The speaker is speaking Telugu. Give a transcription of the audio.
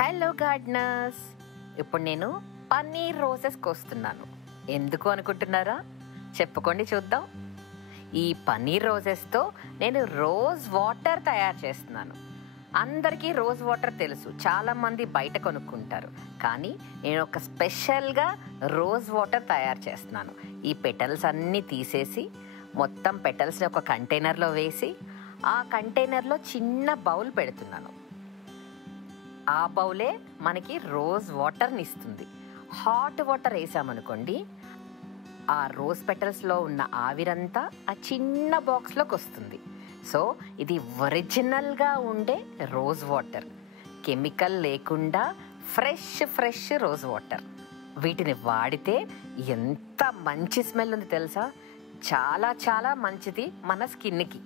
హలో గార్డెనర్స్, ఇప్పుడు నేను పన్నీర్ రోజెస్ కోస్తున్నాను. ఎందుకు అనుకుంటున్నారా? చెప్పుకోండి చూద్దాం. ఈ పన్నీర్ రోజెస్తో నేను రోజ్ వాటర్ తయారు చేస్తున్నాను. అందరికీ రోజ్ వాటర్ తెలుసు, చాలామంది బయట కొనుక్కుంటారు. కానీ నేను ఒక స్పెషల్గా రోజ్ వాటర్ తయారు చేస్తున్నాను. ఈ పెటల్స్ అన్నీ తీసేసి మొత్తం పెటల్స్ని ఒక కంటైనర్లో వేసి ఆ కంటైనర్లో చిన్న బౌల్ పెడుతున్నాను. ఆ బౌలే మనకి రోజ్ వాటర్ని ఇస్తుంది. హాట్ వాటర్ వేసామనుకోండి, ఆ రోజ్ పెటల్స్లో ఉన్న ఆవిరంతా ఆ చిన్న బాక్స్లోకి వస్తుంది. సో ఇది ఒరిజినల్గా ఉండే రోజ్ వాటర్, కెమికల్ లేకుండా ఫ్రెష్ రోజ్ వాటర్. వీటిని వాడితే ఎంత మంచి స్మెల్ ఉంది తెలుసా? చాలా చాలా మంచిది మన స్కిన్కి.